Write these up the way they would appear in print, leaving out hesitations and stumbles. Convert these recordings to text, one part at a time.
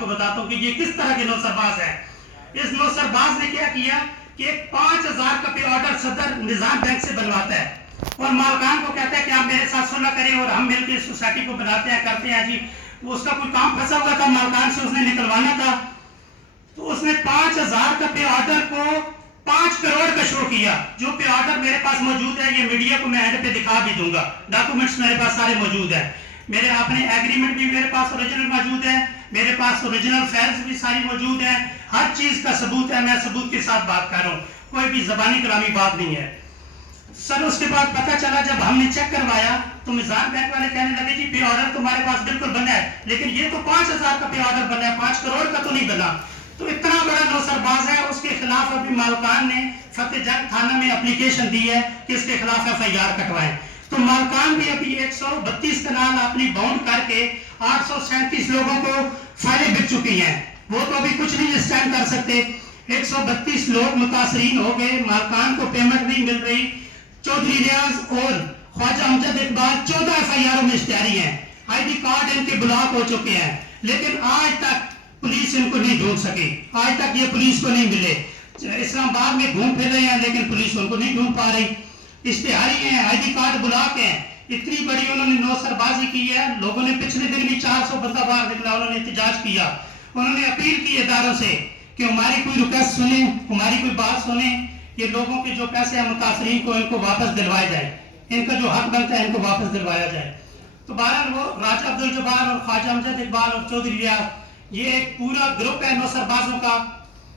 آپ کو بتاتا ہوں کہ یہ کس طرح کے نوسرباز ہے. اس نوسرباز نے کیا کیا کہ ایک 5000 کا پے آرڈر صدر نظام بینک سے بنواتا ہے اور مالکان کو کہتا ہے کہ آپ میرے ساتھ صلح کریں اور ہم مل کے اس سوسائٹی کو بناتے ہیں کرتے ہیں. جی اس کا کوئی کام پھنسا ہوا تھا مالکان سے, اس نے نکلوانا تھا, تو اس نے 5000 کا پے آرڈر کو 5 کروڑ کا شو کیا. جو پے آرڈر میرے پاس موجود ہے, یہ میڈیا کو میں اینڈ پہ دکھا بھی دوں گا, ڈاکومنٹس میرے پاس سارے موجود ہیں. میرے اپنے ایگریمنٹ بھی میرے پاس اوریجنل موجود ہے, میرے پاس اوریجنل فائلز بھی ساری موجود ہیں, ہر چیز کا ثبوت ہے. میں ثبوت کے ساتھ بات کر رہا ہوں, کوئی بھی زبانی کلامی بات نہیں ہے. سر اس کے بعد پتہ چلا جب ہم نے چیک کروایا تو نظام بینک والے کہنے لگے جی پے آرڈر تمہارے پاس بالکل بنا ہے, لیکن یہ تو 5000 کا پے آرڈر بنا ہے, 5 کروڑ کا تو نہیں بنا. تو اتنا بڑا نوسرباز ہے, اس کے خلاف ابھی مالکان نے فتح جنگ تھانہ میں اپلیکیشن دی ہے کہ اس کے خلاف FIR کٹوائیں. تو مالکان بھی ابھی 132 کنال اپنی باؤنڈ کر کے 837 لوگوں کو فائلیں بک چکی ہیں. وہ تو ابھی کچھ نہیں اسٹینڈ کر سکتے. 132 لوگ متاثرین ہو گئے, مالکان کو پیمنٹ نہیں مل رہی. چودھری ریاض اور خواجہ امجد اقبال 14 FIR میں اشتہاری ہیں. ID کارڈ ان کے بلاک ہو چکے ہیں, لیکن آج تک پولیس ان کو نہیں ڈھونڈ سکی. آج تک یہ پولیس کو نہیں ملے. اسلام آباد میں گھوم پھر رہے ہیں لیکن پولیس ان کو نہیں ڈھونڈ پا رہی. اشتہاری ہیں, ID کارڈ بلاک ہیں. اتنی بڑی انہوں نے نوسربازی کی ہے. لوگوں نے پچھلے دن بھی 400 بندہ باہر نکلا, انہوں نے احتجاج کیا. انہوں نے اپیل کی اداروں سے کہ ہماری کوئی ریکویسٹ سنیں, ہماری کوئی بات سنیں. یہ لوگوں کے جو پیسے ہیں متاثرین کو ان کو واپس دلوائے جائے, ان کا جو حق بنتا ہے ان کو واپس دلوایا جائے. تو بہرحال وہ راجہ عبدالجبار اور خواجہ امجد اقبال اور چودھری ریاض, یہ ایک پورا گروپ ہے نوسربازوں کا.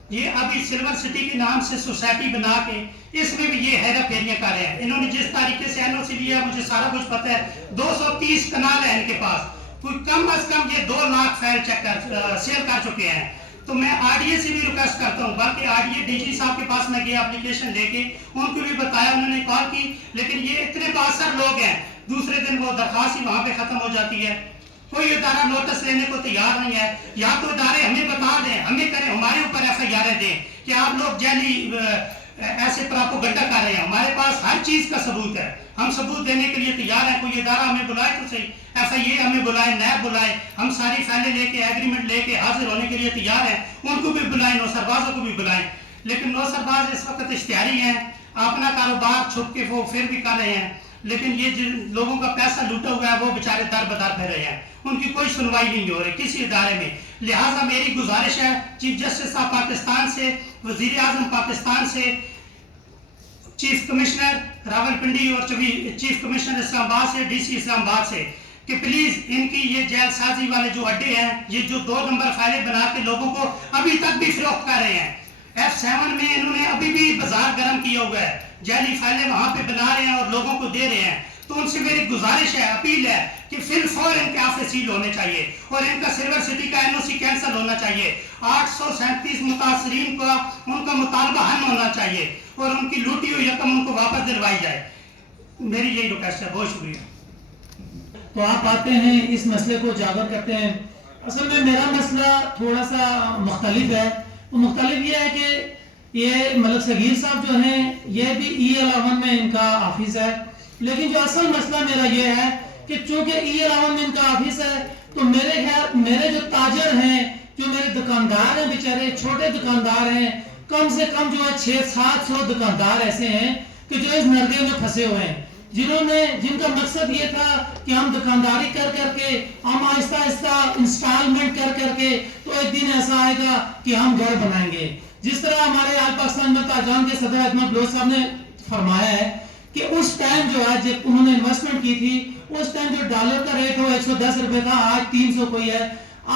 یہ ابھی سلور سٹی کے نام سے سوسائٹی بنا کے اس میں بھی یہ ہیرا پھیریاں کر رہے ہیں. انہوں نے جس طریقے سے NOC لیا مجھے سارا کچھ پتہ ہے. 230 کنال ہے ان کے پاس, کوئی کم از کم یہ 2 لاکھ فائل سیل کر چکے ہیں. تو میں RDA سے بھی ریکویسٹ کرتا ہوں, بلکہ RDA DG صاحب کے پاس میں گیا اپلیکیشن لے کے, ان کو بھی بتایا, انہوں نے کال کی, لیکن یہ اتنے بااثر لوگ ہیں دوسرے دن وہ درخواست ہی وہاں پہ ختم ہو جاتی ہے. کوئی ادارہ نوٹس لینے کو تیار نہیں ہے. یا تو ادارے ہمیں بتا دیں, ہمیں کریں, ہمارے اوپر FIR دیں کہ آپ لوگ جعلی ایسے پراپوگنڈا کر رہے ہیں. ہمارے پاس ہر چیز کا ثبوت ہے, ہم ثبوت دینے کے لیے تیار ہیں. کوئی ادارہ ہمیں بلائے تو صحیح, FIA ہمیں بلائے, نیب بلائے, ہم ساری فائلیں لے کے ایگریمنٹ لے کے حاضر ہونے کے لیے تیار ہیں. ان کو بھی بلائیں, نوسربازوں کو بھی بلائیں. لیکن نوسرباز اس وقت اشتہاری ہیں, اپنا کاروبار چھپ کے وہ پھر بھی کر رہے ہیں. لیکن یہ جن لوگوں کا پیسہ لوٹا ہوا ہے وہ بیچارے در بدر پھر رہے ہیں, ان کی کوئی سنوائی نہیں ہو رہی کسی ادارے میں. لہٰذا میری گزارش ہے چیف جسٹس آف پاکستان سے, وزیر اعظم پاکستان سے, چیف کمشنر راولپنڈی اور چیف کمشنر اسلام آباد سے, DC اسلام آباد سے, کہ پلیز ان کی یہ جیل سازی والے جو اڈے ہیں, یہ جو 2 نمبر فائلیں بنا کے لوگوں کو ابھی تک بھی فروخت کر رہے ہیں. F7 میں انہوں نے ابھی بھی بازار گرم کیا ہوا ہے, جعلی فائلیں وہاں پہ بنا رہے ہیں اور لوگوں کو دے رہے ہیں. تو ان سے میری گزارش ہے, اپیل ہے کہ فی الفور ان کے آفس سیل ہونے چاہیے اور ان کا سلور سٹی کا NOC کینسل ہونا چاہیے. 837 متاثرین کا ان کا مطالبہ حل ہونا چاہیے اور ان کی لوٹی ہوئی رقم ان کو واپس دلوائی جائے. میری یہی ریکویسٹ ہے. بہت شکریہ. تو آپ آتے ہیں اس مسئلے کو اجاگر کرتے ہیں. اصل میں میرا مسئلہ تھوڑا سا مختلف ہے. وہ مختلف یہ ہے کہ یہ ملک صغیر صاحب جو ہیں یہ بھی E11 میں ان کا آفس ہے, لیکن جو اصل مسئلہ میرا یہ ہے کہ چونکہ E11 میں ان کا آفس ہے تو میرے جو تاجر ہیں, جو میرے دکاندار ہیں, بیچارے چھوٹے دکاندار ہیں, کم سے کم جو ہے 600-700 دکاندار ایسے ہیں کہ جو اس نرگے میں پھنسے ہوئے ہیں, جن کا مقصد یہ تھا کہ ہم دکانداری کر کے ہم آہستہ آہستہ انسٹالمنٹ کر کے تو ایک دن ایسا آئے گا کہ ہم گھر بنائیں گے. جس طرح ہمارے آل پاکستان میں تاجران کے صدر احمد بلوچ صاحب نے فرمایا ہے کہ اس ٹائم جو ہے جب انہوں نے انویسٹمنٹ کی تھی, اس ٹائم جو ڈالر کا ریٹ ہو 110 روپے تھا, آج 300 کوئی ہے.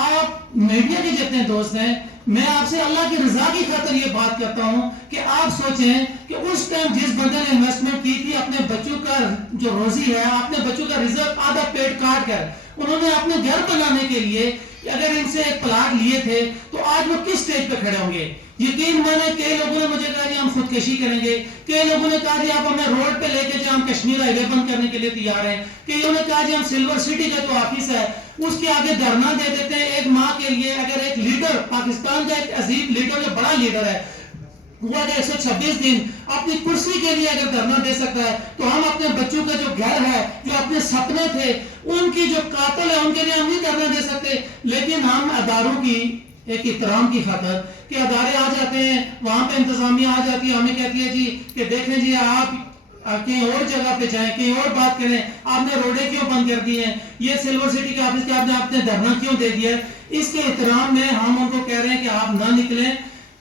آپ میڈیا کے جتنے دوست ہیں, میں آپ سے اللہ کی رضا کی خاطر یہ بات کرتا ہوں کہ آپ سوچیں کہ اس ٹائم جس بندے نے انویسٹمنٹ کی تھی, اپنے بچوں کا جو روزی ہے, اپنے بچوں کا رزق آدھا پیٹ کاٹ کر انہوں نے اپنے گھر بنانے کے لیے اگر ان سے ایک پلاٹ لیے تھے تو آج وہ کس سٹیج پہ کھڑے ہوں گے. یقین مانے کئی لوگوں نے مجھے کہا جی ہم خودکشی کریں گے, کئی لوگوں نے کہا جی آپ ہمیں روڈ پہ لے کے جائیں, ہم کشمیر ہائی وے بند کرنے کے لیے تیار ہیں, کئی لوگوں نے کہا جی ہم سلور سٹی کا جو آفس ہے اس کے آگے دھرنا دے دیتے ہیں ایک ماہ کے لیے. اگر ایک لیڈر پاکستان کا ایک عظیم لیڈر جو بڑا لیڈر ہے हुआ जो 126 दिन अपनी कुर्सी के लिए अगर धरना दे सकता है, तो हम अपने बच्चों का जो घर है, जो अपने सपने थे, उनकी जो कातिल है, उनके लिए हम नहीं धरना दे सकते। लेकिन हम अदारों की एक इhtराम की खातर कि अदारे आ जाते हैं, वहां पे इंतजामिया आ जाती है, हमें कहती है जी कि देखें जी आप कहीं और जगह पे जाएं, कहीं और बात करें, आपने रोडें क्यों बंद कर दी हैं, ये सिल्वर सिटी के ऑफिस के आपने धरना क्यों दे दिया है। इसके एहतराम में हम उनको कह रहे हैं कि आप ना निकलें।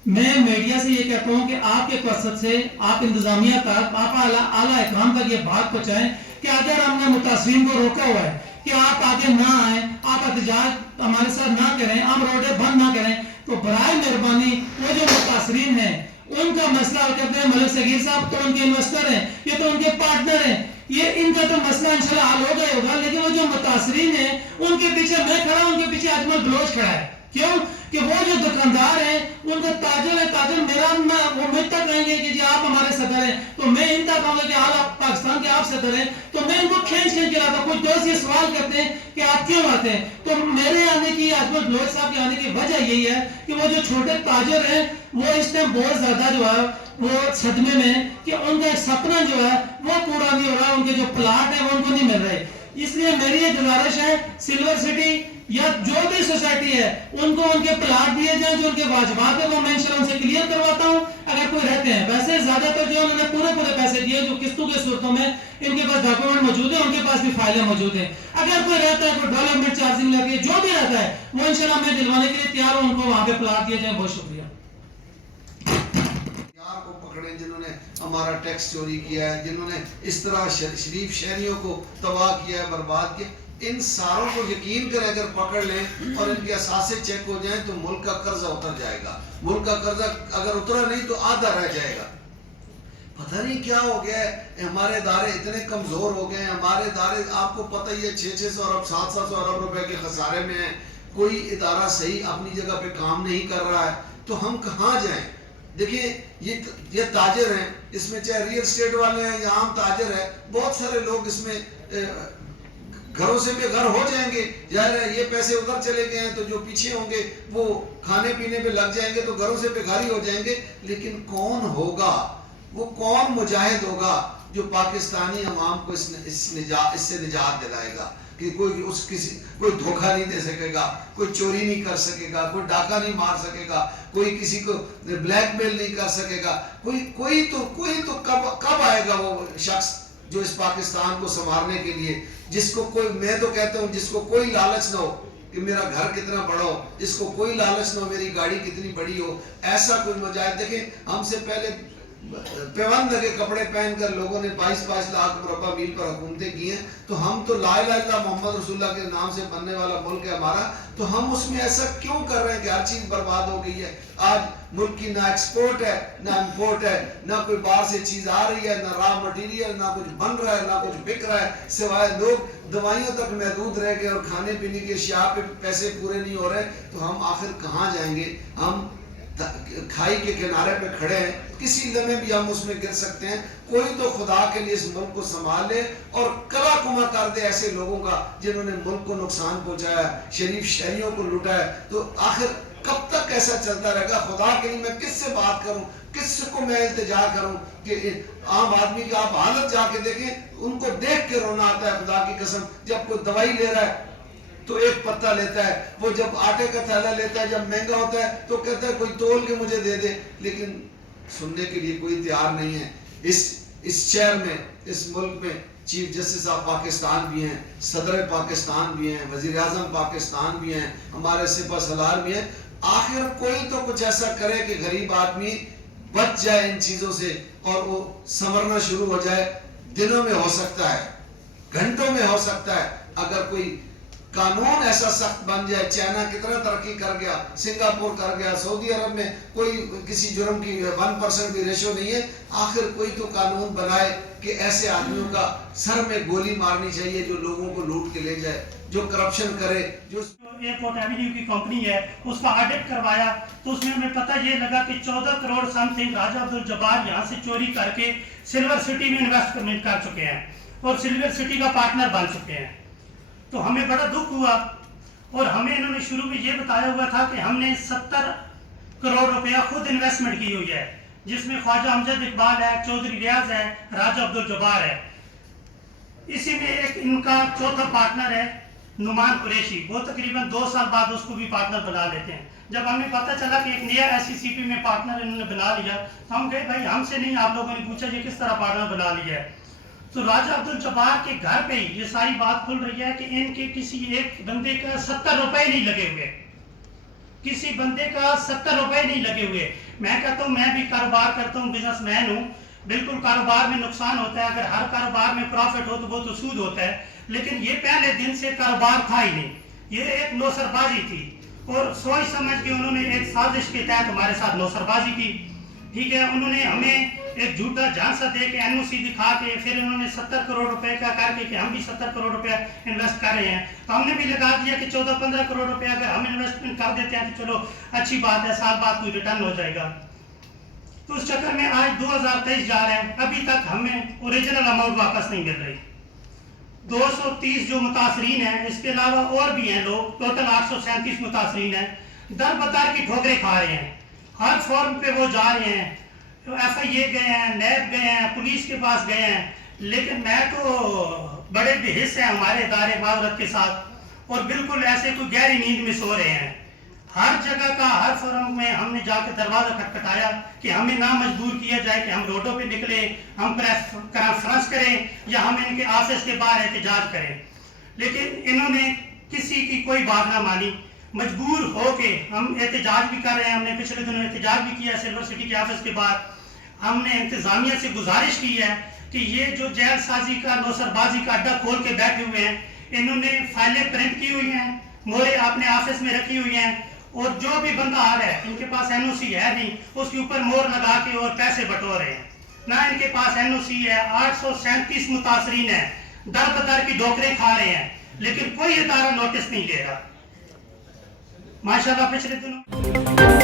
मैं मीडिया से ये कहता हूं कि आपके कसरत से आप इंतजामिया तक, आप आला इकराम तक ये बात पहुंचाएं कि अगर हमने मुतासरीन को रोका हुआ है कि आप आगे ना आए, आप एहतजाज हमारे साथ ना करें, हम रोडें बंद ना करें, तो बराए मेहरबानी वो जो मुतासरीन हैं उनका मसला कहते हैं मलिक सगीर साहब तो उनके इन्वेस्टर हैं, ये तो उनके पार्टनर हैं, ये इनका तो मसला इंशाल्लाह हल हो गया होगा। लेकिन वो जो मुतासरीन हैं उनके पीछे मैं खड़ा, उनके पीछे अजमल बलोच खड़ा है। क्यों कि वो जो दुकानदार हैं उनका ताजुल है, ताजुल मेरा वो मुझ तक कहेंगे कि जी आप हमारे सदर हैं, तो मैं इन तक कहूँगा कि आप पाकिस्तान के आप सदर हैं, तो मैं इनको खींच खींच के लाता। कुछ दोस्त ये सवाल करते हैं कि आप क्यों आते हैं, तो मेरे आने की, अजमल बलोच साहब के आने की वजह यही है कि वो जो छोटे ताजर हैं वो इस टाइम बहुत ज्यादा जो है वो सदमे में कि उनका सपना जो है वो पूरा नहीं हो रहा, उनके जो प्लाट है वो उनको नहीं मिल रहे। इसलिए मेरी ये गुजारिश है सिल्वर सिटी या जो भी सोसाइटी है उनको उनके प्लाट दिए जाएं, जो उनके वाजबात है वो मैं इंशाल्लाह उनसे क्लियर करवाता हूं अगर कोई रहते हैं। वैसे ज्यादातर जो उन्होंने पूरे पैसे दिए जो किस्तों के सूरतों में इनके पास डॉक्यूमेंट मौजूद है, उनके पास भी फाइलें मौजूद हैं। अगर कोई रहता है, कोई डेवलपमेंट चार्जिंग लगी है, जो भी रहता है वो इंशाल्लाह मैं दिलवाने के लिए तैयार हूं, उनको वहां पे प्लाट दिए जाए। बहुत शुक्रिया। को पकड़े जिन्होंने हमारा टैक्स चोरी किया है, जिन्होंने इस तरह शरीफ शहरियों को तबाह किया है, बर्बाद किया, इन सारों को यकीन करें अगर पकड़ लें और इनके असासे चेक हो जाएं तो मुल्क का कर्जा उतर जाएगा। मुल्क का कर्जा अगर उतरा नहीं तो आधा रह जाएगा। पता नहीं क्या हो गया है, हमारे इदारे इतने कमजोर हो गए हैं। हमारे इदारे आपको पता ही है 600 अरब 700 अरब रुपए के खसारे में है। कोई इदारा सही अपनी जगह पे काम नहीं कर रहा है, तो हम कहाँ जाएं। देखिए ये ताजर हैं, इसमें चाहे रियल एस्टेट वाले हैं या आम ताजर है, बहुत सारे लोग इसमें घरों से बेघर हो जाएंगे। जाहिर है ये पैसे उधर चले गए हैं तो जो पीछे होंगे वो खाने पीने पे लग जाएंगे तो घरों से बेघरी हो जाएंगे। लेकिन कौन होगा, वो कौन मुजाहिद होगा जो पाकिस्तानी अवाम को इससे निजात दिलाएगा कि कोई धोखा नहीं दे सकेगा, कोई चोरी नहीं कर सकेगा, कोई डाका नहीं मार सकेगा, कोई किसी को ब्लैकमेल नहीं कर सकेगा। कोई तो कब आएगा वो शख्स जो इस पाकिस्तान को संभालने के लिए, जिसको कोई, मैं तो कहता हूँ जिसको कोई लालच ना हो कि मेरा घर कितना बड़ा हो, जिसको कोई लालच ना हो मेरी गाड़ी कितनी बड़ी हो, ऐसा कोई मुजाहिद। देखें हमसे पहले पैबंद लगे कपड़े पहनकर लोगों ने 22 लाख मुरब्बा मील पर हुकूमतें की हैं, तो हम तो ला इलाहा इल्लल्लाह मोहम्मद रसूलुल्लाह के नाम से बनने वाला मुल्क है हमारा, तो हम उसमें ऐसा क्यों कर रहे हैं कि हर चीज बर्बाद हो गई है। आज मुल्क की ना एक्सपोर्ट है ना इम्पोर्ट है, ना कोई बाहर से चीज आ रही है, ना रॉ मटेरियल, ना कुछ बन रहा है, ना कुछ बिक रहा है, सिवाय लोग दवाइयों तक महदूद रह गए और खाने पीने के अशिया पे पैसे पूरे नहीं हो रहे। तो हम आखिर कहाँ जाएंगे। हम खाई के किनारे पे खड़े हैं, किसी लम्हे भी हम उसमें गिर सकते हैं। कोई तो खुदा के लिए इस मुल्क को संभाल ले और कला कुमा कर दे ऐसे लोगों का जिन्होंने मुल्क को नुकसान पहुंचाया, शरीफ शहरियों को लुटा है। तो आखिर कब तक ऐसा चलता रहेगा। खुदा के लिए मैं किससे बात करूं, किसको मैं इल्तिजा करूं कि आम आदमी की आप हालत जाके देखें, उनको देख के रोना आता है खुदा की कसम। जब कोई दवाई ले रहा है तो एक पत्ता लेता है, वो जब आटे का थैला लेता है जब महंगा होता है तो कहता है कोई तोल के मुझे दे दे, लेकिन सुनने के लिए कोई तैयार नहीं है। इस शहर में, इस मुल्क में चीफ जस्टिस ऑफ पाकिस्तान भी हैं, सदर पाकिस्तान भी हैं, वजीर आजम पाकिस्तान भी हैं, हमारे सिपह सलार भी हैं। आखिर कोई तो कुछ ऐसा करे कि गरीब आदमी बच जाए इन चीजों से और वो संवरना शुरू हो जाए। दिनों में हो सकता है, घंटों में हो सकता है। अगर कोई कानून ऐसा सख्त बन जाए, चाइना कितना तरक्की कर गया, सिंगापुर कर गया, सऊदी अरब में कोई किसी जुर्म की 1% भी रेशो नहीं है। आखिर कोई तो कानून बनाए कि ऐसे आदमियों का सर में गोली मारनी चाहिए जो लोगों को लूट के ले जाए, जो करप्शन करे। जो एयरपोर्ट एवेन्यू की कंपनी है उसका ऑडिट करवाया तो उसमें हमें पता ये लगा कि 14 करोड़ समथिंग राजा अब्दुल जब्बार यहाँ से चोरी करके सिल्वर सिटी में इन्वेस्टमेंट कर चुके हैं और सिल्वर सिटी का पार्टनर बन चुके हैं। तो हमें बड़ा दुख हुआ और हमें इन्होंने शुरू में ये बताया हुआ था कि हमने 70 करोड़ रुपया खुद इन्वेस्टमेंट की हुई है, जिसमें ख्वाजा अमजद इकबाल है, चौधरी रियाज है, राजा अब्दुल जब्बार है। इसी में एक इनका चौथा पार्टनर है नुमान कुरैशी, वो तकरीबन 2 साल बाद उसको भी पार्टनर बना लेते हैं। जब हमें पता चला कि एक नया SCCP में पार्टनर इन्होंने बना लिया तो हम कहे भाई हमसे नहीं, आप लोगों ने पूछा ये किस तरह पार्टनर बना लिया है। तो राजा अब्दुल जब्बार के घर पे ही ये सारी बात खुल रही है कि इनके किसी एक बंदे का 70 रुपए नहीं लगे हुए, किसी बंदे का 70 रुपए नहीं लगे हुए। मैं कहता हूँ मैं भी कारोबार करता हूँ, बिजनेसमैन हूँ, बिल्कुल कारोबार में नुकसान होता है, अगर हर कारोबार में प्रॉफिट हो तो वो तो सूद होता है, लेकिन ये पहले दिन से कारोबार था ही नहीं, ये एक नौसरबाजी थी और सोच समझ के उन्होंने एक साजिश के तहत हमारे साथ नौसरबाजी की। ठीक है, उन्होंने हमें एक झूठा झांसा दे के NOC दिखा के फिर उन्होंने 70 करोड़ रुपए का करके कि हम भी 70 करोड़ रुपया इन्वेस्ट कर रहे हैं, तो हमने भी लगा दिया कि 14-15 करोड़ रुपया अगर हम इन्वेस्टमेंट कर देते हैं तो चलो अच्छी बात है, साल बाद कोई रिटर्न हो जाएगा। तो उस चक्कर में आज 2023 जा रहे हैं, अभी तक हमें ओरिजिनल अमाउंट वापस नहीं मिल रही। 230 जो मुतासरीन हैं, इसके अलावा और भी हैं लोग, टोटल 837 मुतासरीन हैं, दर बदर की ठोकरें खा रहे हैं, हर फॉर्म पे वो जा रहे हैं, FIA गए हैं, NAB गए हैं, पुलिस के पास गए हैं, लेकिन मैं तो बड़े बेहिस हैं हमारे इदारे मावरत के साथ और बिल्कुल ऐसे कोई गहरी नींद में सो रहे हैं। हर जगह का हर फोरम में हमने जाकर दरवाजा खटखटाया कि हमें ना मजबूर किया जाए कि हम रोडों पे निकले, हम प्रेस कॉन्फ्रेंस करें या हम इनके ऑफिस के बाहर एहतजाज करें, लेकिन इन्होंने किसी की कोई बात ना मानी। मजबूर होके हम एहतजाज भी कर रहे हैं, हमने पिछले दिनों एहतजाज भी किया सिल्वर सिटी के ऑफिस के बाहर। हमने इंतजामिया से गुजारिश की है कि ये जो जेल साजी का नौसरबाजी का अड्डा खोल के बैठे हुए हैं, इन्होंने फाइलें प्रिंट की हुई हैं, मोहरे अपने ऑफिस में रखी हुई हैं और जो भी बंदा आ रहा है, इनके पास NOC है नहीं, उसके ऊपर मोहर लगा के और पैसे बटोर रहे हैं, ना इनके पास NOC है। 837 मुतासरीन है, दर बदर की ठोकरें खा रहे हैं, लेकिन कोई इदारा नोटिस नहीं ले रहा। माशाल्लाह पिछले दिनों